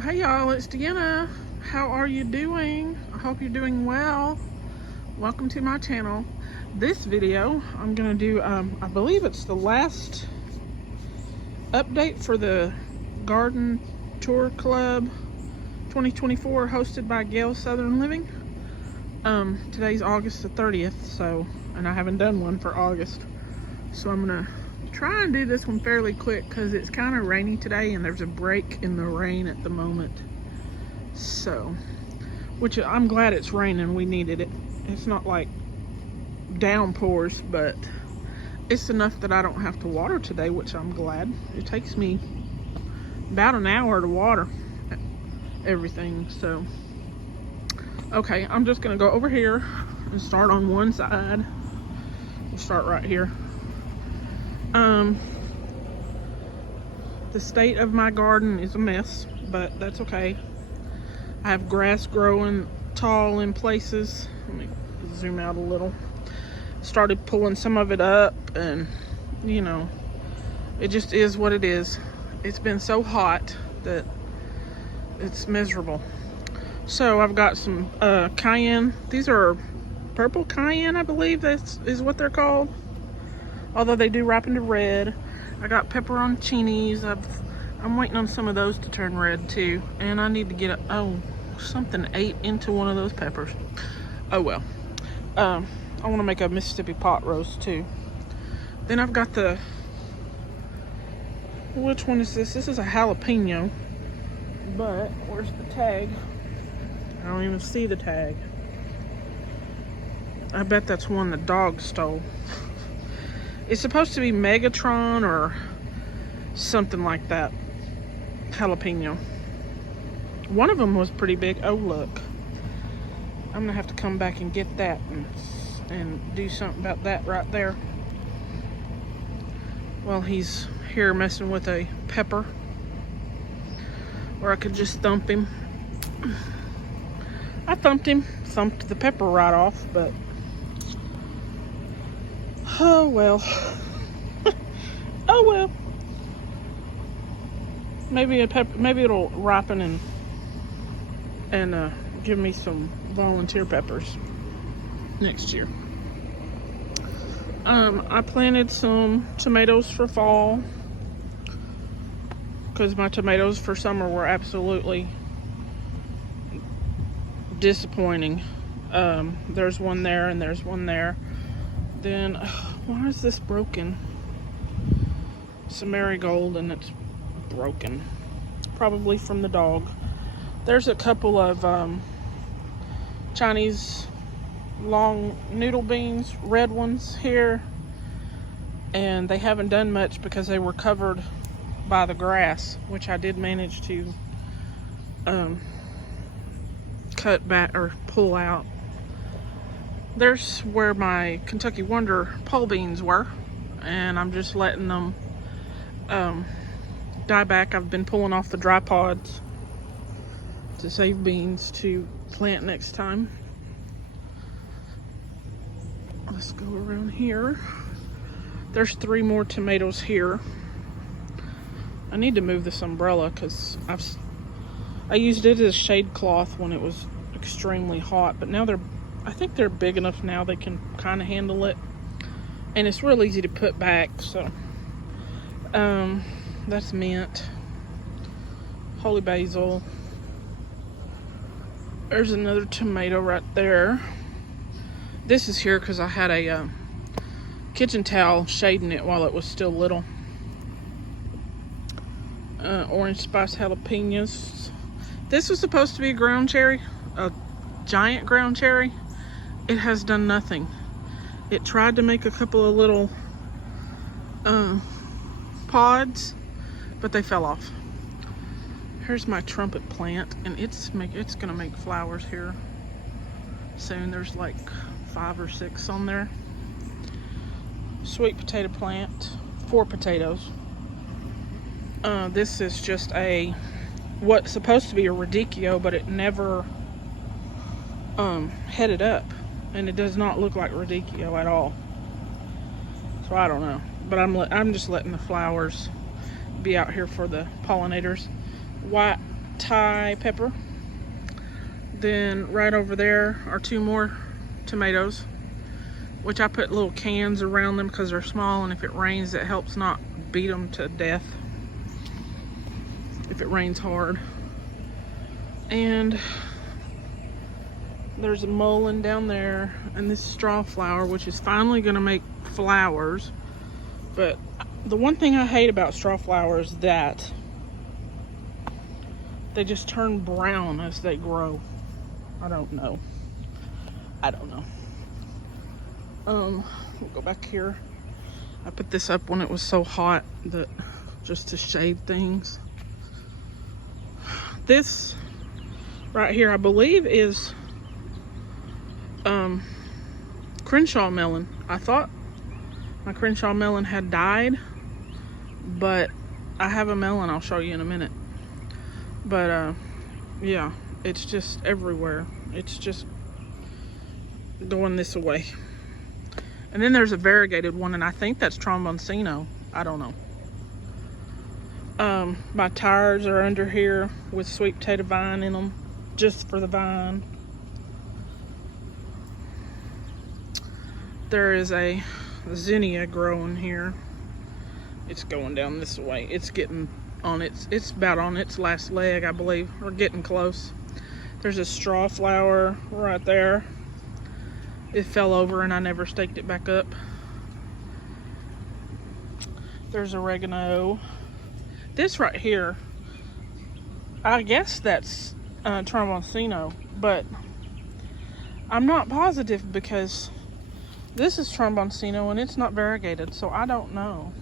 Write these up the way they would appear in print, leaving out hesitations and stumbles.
Well, hey y'all, it's Deanna. How are you doing? I hope you're doing well. Welcome to my channel. This video, I'm gonna do, I believe it's the last update for the Garden Tour Club 2024 hosted by Gale Southern Living. Today's August the 30th, so, and I haven't done one for August. So I'm gonna try and do this one fairly quick because it's kind of rainy today and there's a break in the rain at the moment. So, which I'm glad it's raining, we needed it. It's not like downpours, but it's enough that I don't have to water today, which I'm glad. It takes me about an hour to water everything, so. Okay, I'm just gonna go over here and start on one side. We'll start right here. The state of my garden is a mess, but that's okay. I have grass growing tall in places. Let me zoom out a little. Started pulling some of it up, and you know, it just is what it is. It's been so hot that it's miserable. So I've got some cayenne. These are purple cayenne, I believe that is what they're called. Although they do ripen to red. I got pepperoncinis. I'm waiting on some of those to turn red too. And I need to get something ate into one of those peppers. Oh well. I want to make a Mississippi pot roast too. Then I've got which one is this? This is a jalapeno. But where's the tag? I don't even see the tag. I bet that's one the dog stole. It's supposed to be Megatron or something like that. Jalapeno. One of them was pretty big. Oh, look. I'm gonna have to come back and get that and do something about that right there. Well, he's here messing with a pepper. Or I could just thump him. I thumped the pepper right off, but oh well. Oh well. Maybe it'll ripen and give me some volunteer peppers next year. I planted some tomatoes for fall because my tomatoes for summer were absolutely disappointing. There's one there and there's one there. Then why is this broken? It's a marigold and it's broken, probably from the dog. There's a couple of Chinese long noodle beans, red ones here, and they haven't done much because they were covered by the grass, which I did manage to cut back or pull out. There's where my Kentucky Wonder pole beans were, and I'm just letting them die back. I've been pulling off the dry pods to save beans to plant next time. Let's go around here. There's 3 more tomatoes here. I need to move this umbrella because I used it as shade cloth when it was extremely hot, but now I think they're big enough now they can kind of handle it, and it's real easy to put back. So that's mint, holy basil. There's another tomato right there. This is here because I had a kitchen towel shading it while it was still little. Orange spice jalapenos. This was supposed to be a ground cherry, a giant ground cherry. It has done nothing. It tried to make a couple of little pods, but they fell off. Here's my trumpet plant, and it's gonna make flowers here soon. There's like 5 or 6 on there. Sweet potato plant, 4 potatoes. This is just what's supposed to be a radicchio, but it never headed up, and it does not look like radicchio at all. So I don't know, but I'm just letting the flowers be out here for the pollinators. White Thai pepper. Then right over there are 2 more tomatoes, which I put little cans around them because they're small, and if it rains, it helps not beat them to death if it rains hard. And there's a mullein down there, and this straw flower, which is finally gonna make flowers. But the one thing I hate about straw flowers is that they just turn brown as they grow. I don't know. We'll go back here. I put this up when it was so hot that just to shade things. This right here, I believe, is Crenshaw melon. I thought my Crenshaw melon had died, but I have a melon I'll show you in a minute. But yeah, it's just everywhere. It's just going this way. And then there's a variegated one, and I think that's Tromboncino. I don't know. My tires are under here with sweet potato vine in them, just for the vine. There is a zinnia growing here. It's going down this way. It's getting on it's about on its last leg, I believe. We're getting close. There's a straw flower right there. It fell over and I never staked it back up. There's oregano. This right here, I guess that's Tromboncino, but I'm not positive because this is Tromboncino and it's not variegated, so I don't know.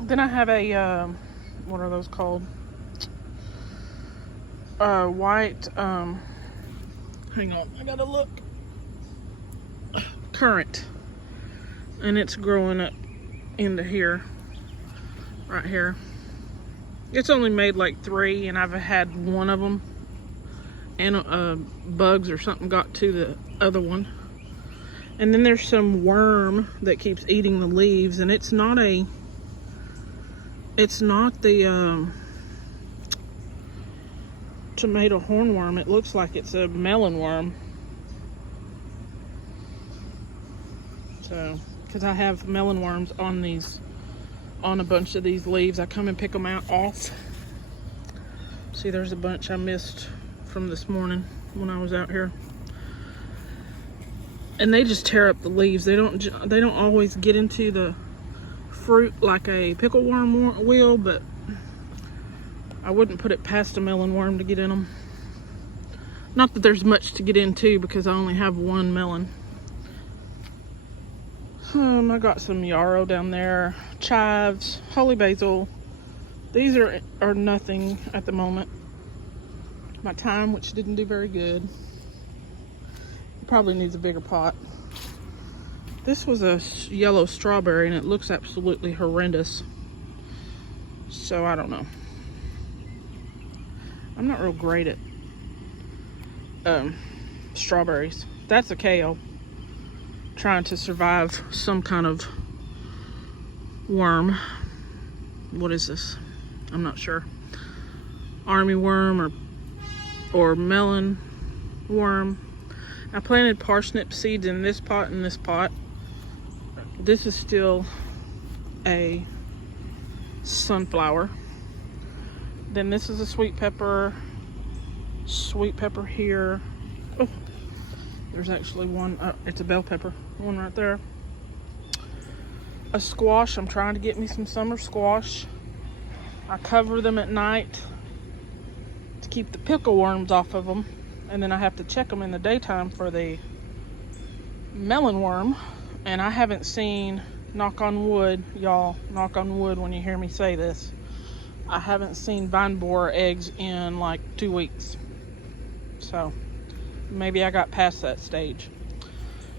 Then I have a, what are those called? White, hang on, I gotta look. Currant. And it's growing up into here, right here. It's only made like 3, and I've had one of them, and bugs or something got to the other one. And then there's some worm that keeps eating the leaves, and it's not the tomato hornworm. It looks like it's a melon worm. So, because I have melon worms on a bunch of these leaves. I come and pick them out off. See, there's a bunch I missed from this morning when I was out here. And they just tear up the leaves. They don't always get into the fruit like a pickle worm will, but I wouldn't put it past a melon worm to get in them. Not that there's much to get into because I only have one melon. I got some yarrow down there, chives, holy basil. These are nothing at the moment. My thyme, which didn't do very good. It probably needs a bigger pot. This was a yellow strawberry and it looks absolutely horrendous. So I don't know. I'm not real great at strawberries. That's a kale. Trying to survive some kind of worm. What is this? I'm not sure. Army worm or melon worm. I planted parsnip seeds in this pot and this pot. This is still a sunflower. Then this is a sweet pepper here. Oh, there's actually one, it's a bell pepper, one right there. A squash, I'm trying to get me some summer squash. I cover them at night to keep the pickle worms off of them. And then I have to check them in the daytime for the melon worm. And I haven't seen, knock on wood, y'all, knock on wood when you hear me say this, I haven't seen vine borer eggs in like 2 weeks. So maybe I got past that stage.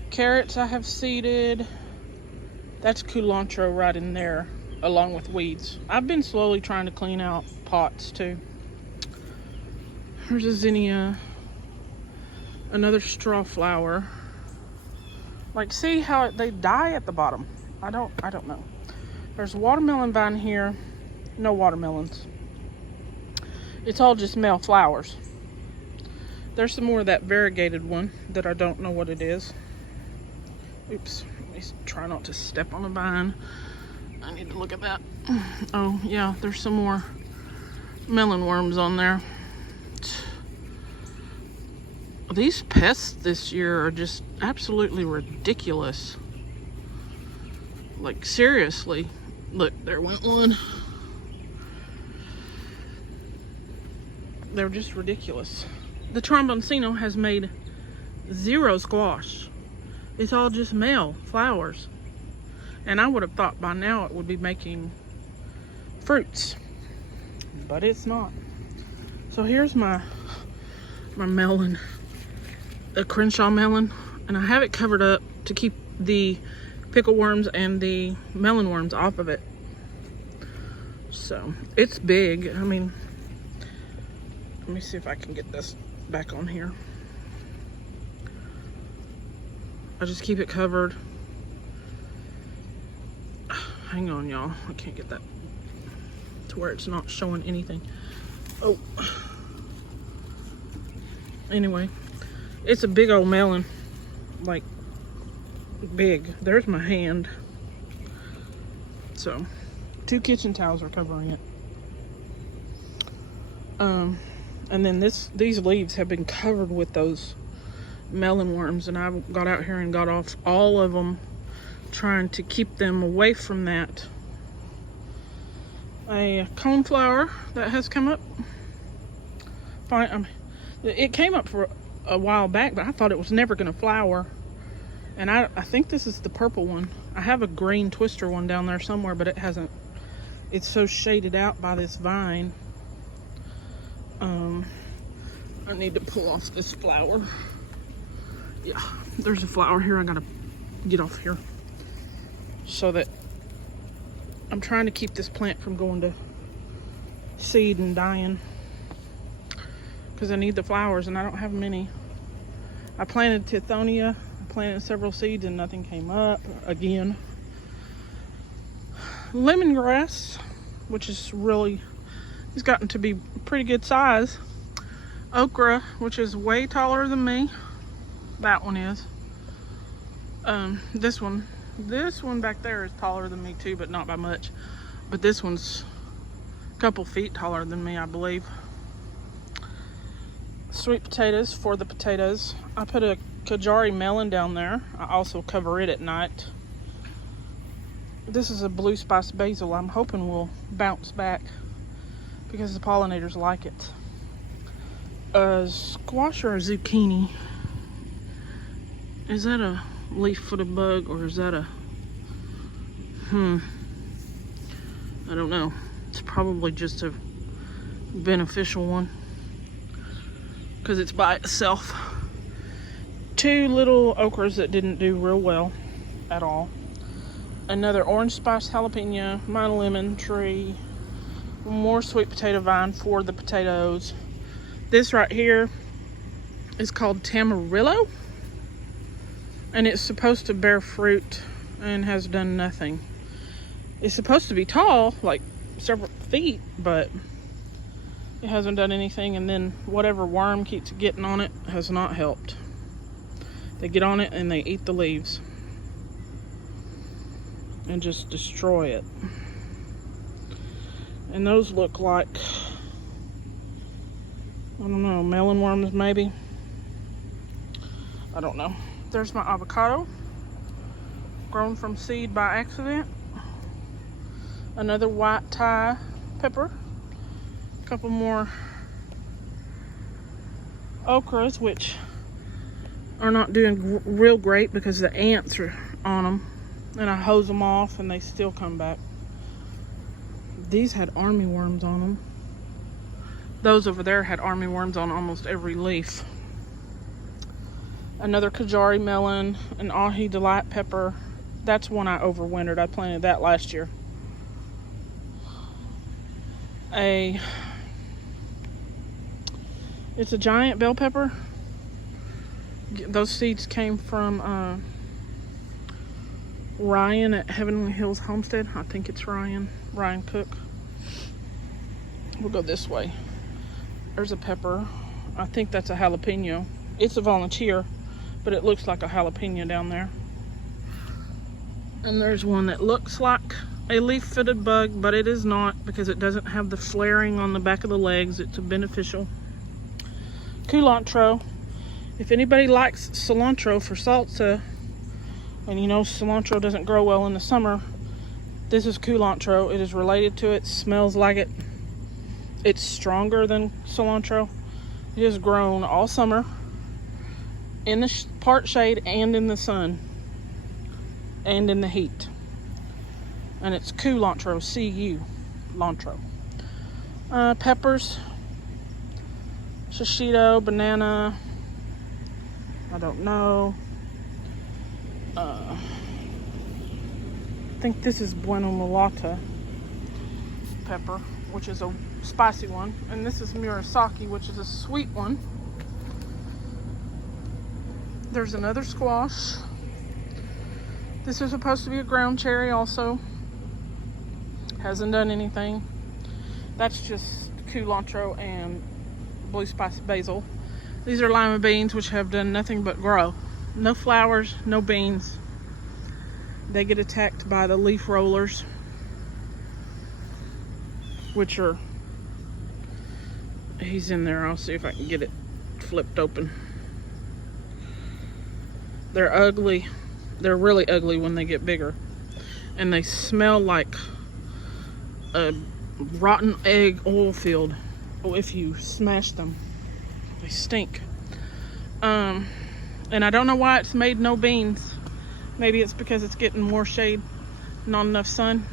Carrots I have seeded. That's culantro right in there, along with weeds. I've been slowly trying to clean out pots too. Here's a zinnia. Another straw flower. Like, see how they die at the bottom? I don't know. There's a watermelon vine here. No watermelons. It's all just male flowers. There's some more of that variegated one that I don't know what it is. Oops, let me try not to step on a vine. I need to look at that. Oh yeah, there's some more melon worms on there. These pests this year are just absolutely ridiculous. Like, seriously. Look, there went one. They're just ridiculous. The tromboncino has made 0 squash. It's all just male flowers. And I would have thought by now it would be making fruits. But it's not. So here's my melon. A Crenshaw melon. And I have it covered up to keep the pickle worms and the melon worms off of it. So it's big. I mean, let me see if I can get this back on here. I just keep it covered. Hang on, y'all. I can't get that to where it's not showing anything. Oh. Anyway, it's a big old melon. Like, big. There's my hand. So 2 kitchen towels are covering it. And then these leaves have been covered with those melon worms, and I got out here and got off all of them, trying to keep them away from that. A coneflower that has come up. Fine. It came up for a while back, but I thought it was never going to flower. And I think this is the purple one. I have a green twister one down there somewhere, but it hasn't. It's so shaded out by this vine. I need to pull off this flower. Yeah, there's a flower here. I gotta get off here. So that I'm trying to keep this plant from going to seed and dying. Because I need the flowers and I don't have many. I planted Tithonia. I planted several seeds and nothing came up again. Lemongrass, which is really, it's gotten to be pretty good size. Okra, which is way taller than me. That one is. This one back there is taller than me too, but not by much. But this one's a couple feet taller than me, I believe. Sweet potatoes for the potatoes. I put a Kajari melon down there. I also cover it at night. This is a blue spice basil. I'm hoping will bounce back because the pollinators like it. Squash or a zucchini? Is that a leaf-footed bug or is that a... I don't know. It's probably just a beneficial one because it's by itself. 2 little okras that didn't do real well at all. Another orange spice jalapeno, my lemon tree, more sweet potato vine for the potatoes. This right here is called Tamarillo, and it's supposed to bear fruit and has done nothing. It's supposed to be tall, like several feet, but it hasn't done anything. And then whatever worm keeps getting on it has not helped. They get on it and they eat the leaves and just destroy it. And those look like, I don't know, melon worms maybe. I don't know. There's my avocado, grown from seed by accident. Another white Thai pepper. A couple more okras, which are not doing real great because the ants are on them. And I hose them off and they still come back. These had army worms on them. Those over there had army worms on almost every leaf. Another Kajari melon, an ahi delight pepper. That's one I overwintered. I planted that last year. It's a giant bell pepper. Those seeds came from Ryan at Heavenly Hills Homestead. I think it's Ryan Cook. We'll go this way. There's a pepper. I think that's a jalapeno. It's a volunteer, but it looks like a jalapeno down there. And there's one that looks like a leaf-footed bug, but it is not, because it doesn't have the flaring on the back of the legs. It's a beneficial. Culantro. If anybody likes cilantro for salsa, and you know cilantro doesn't grow well in the summer, this is culantro. It is related to it, smells like it. It's stronger than cilantro. It is grown all summer in the part shade and in the sun and in the heat. And it's culantro, C-U, lantro. Peppers, shishito, banana, I don't know. I think this is Bueno Mulata pepper, which is a spicy one. And this is Murasaki, which is a sweet one. There's another squash. This is supposed to be a ground cherry also. Hasn't done anything. That's just culantro and blue spicy basil. These are lima beans, which have done nothing but grow. No flowers, no beans. They get attacked by the leaf rollers, which are, he's in there. I'll see if I can get it flipped open. They're ugly. They're really ugly when they get bigger. And they smell like a rotten egg oil field. Oh, if you smash them. They stink. And I don't know why it's made no beans. Maybe it's because it's getting more shade, not enough sun.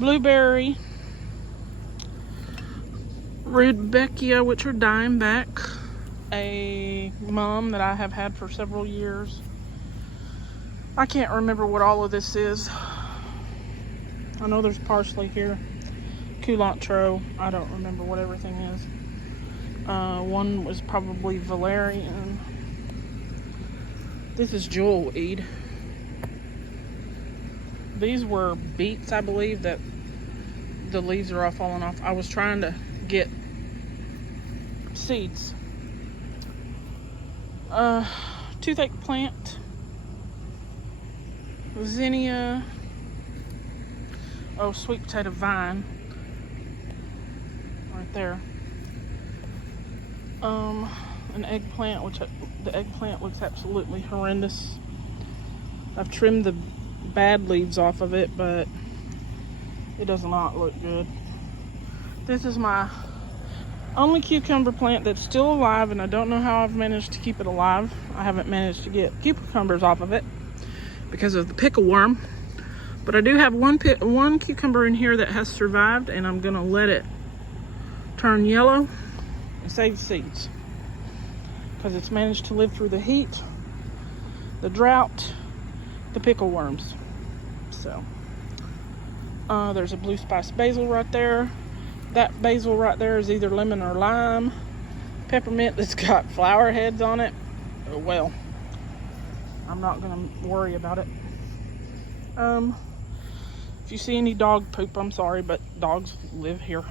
Blueberry. Rudbeckia, which are dying back. A mum that I have had for several years. I can't remember what all of this is. I know there's parsley here. Culantro. I don't remember what everything is. One was probably valerian. This is jewelweed. These were beets, I believe, that the leaves are all falling off. I was trying to get seeds. Toothache plant. Zinnia. Oh, sweet potato vine. Right there. An eggplant, which the eggplant looks absolutely horrendous. I've trimmed the bad leaves off of it, but it does not look good. This is my only cucumber plant that's still alive, and I don't know how I've managed to keep it alive. I haven't managed to get cucumbers off of it because of the pickle worm. But I do have one cucumber in here that has survived, and I'm gonna let it turn yellow and save seeds, because it's managed to live through the heat, the drought, the pickle worms. So there's a blue spice basil right there. That basil right there is either lemon or lime. Peppermint that's got flower heads on it. Oh, well, I'm not gonna worry about it. If you see any dog poop, I'm sorry, but dogs live here.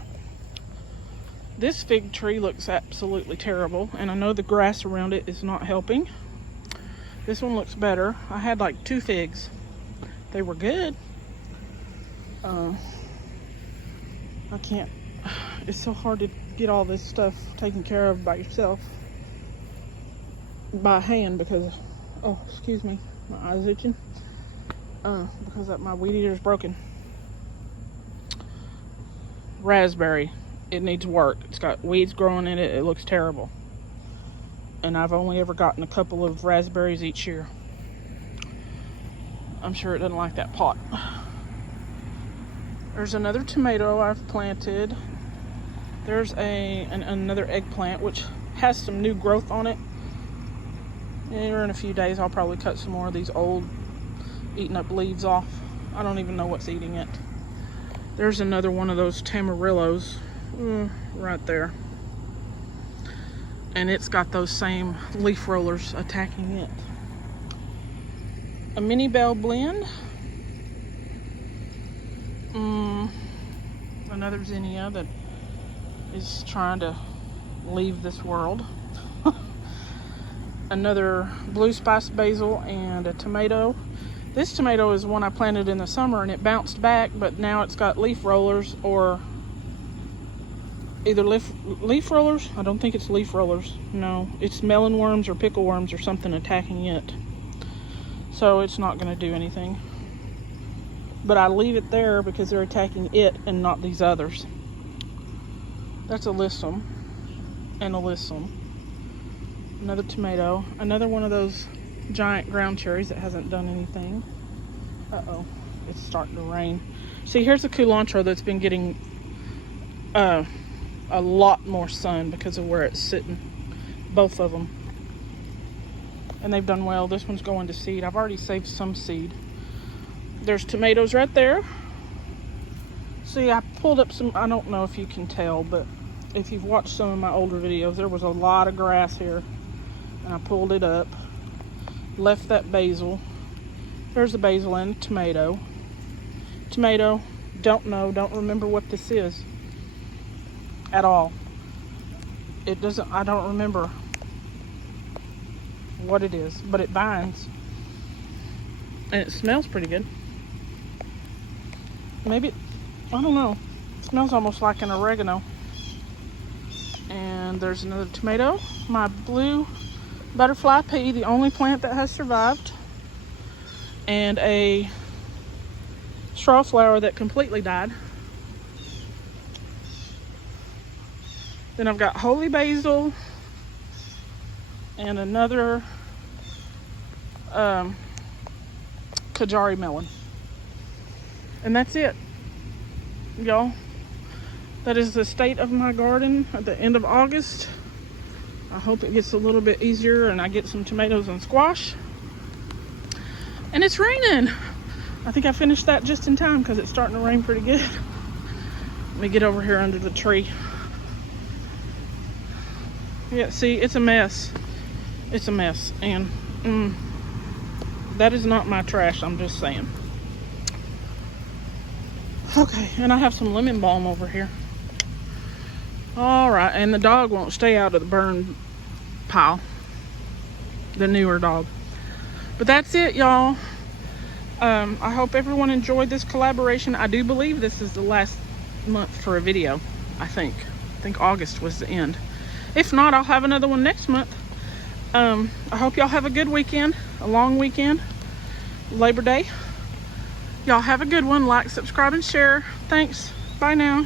This fig tree looks absolutely terrible, and I know the grass around it is not helping. This one looks better. I had like 2 figs. They were good. I can't, it's so hard to get all this stuff taken care of by yourself, by hand, because, oh, excuse me, my eye's itching, because my weed eater's broken. Raspberry. It needs work. It's got weeds growing in it. It looks terrible. And I've only ever gotten a couple of raspberries each year. I'm sure it doesn't like that pot. There's another tomato I've planted. There's another eggplant, which has some new growth on it. Here in a few days, I'll probably cut some more of these old, eaten up leaves off. I don't even know what's eating it. There's another one of those tamarillos. Right there, and it's got those same leaf rollers attacking it. A mini bell blend, another zinnia that is trying to leave this world. Another blue spice basil and a tomato. This tomato is one I planted in the summer and it bounced back, but now it's got leaf rollers, or either leaf rollers. I don't think it's leaf rollers. No, it's melon worms or pickle worms or something attacking it. So it's not going to do anything. But I leave it there because they're attacking it and not these others. That's a alyssum and alyssum. Another tomato. Another one of those giant ground cherries that hasn't done anything. Uh-oh, it's starting to rain. See, here's a culantro that's been getting a lot more sun because of where it's sitting. Both of them. And they've done well. This one's going to seed. I've already saved some seed. There's tomatoes right there. See, I pulled up some, I don't know if you can tell, but if you've watched some of my older videos, there was a lot of grass here. And I pulled it up. Left that basil. There's the basil and tomato. Tomato, don't know, don't remember what this is at all. It doesn't, I don't remember what it is, but it binds. And it smells pretty good. Maybe, I don't know. It smells almost like an oregano. And there's another tomato. My blue butterfly pea, the only plant that has survived. And a straw flower that completely died. Then I've got holy basil and another Kajari melon. And that's it, y'all. That is the state of my garden at the end of August. I hope it gets a little bit easier and I get some tomatoes and squash. And it's raining. I think I finished that just in time because it's starting to rain pretty good. Let me get over here under the tree. Yeah, see, it's a mess. It's a mess. And that is not my trash, I'm just saying. Okay, and I have some lemon balm over here. All right, and the dog won't stay out of the burn pile. The newer dog. But that's it, y'all. I hope everyone enjoyed this collaboration. I do believe this is the last month for a video, I think. I think August was the end. If not, I'll have another one next month. I hope y'all have a good weekend, a long weekend, Labor Day. Y'all have a good one. Like, subscribe, and share. Thanks. Bye now.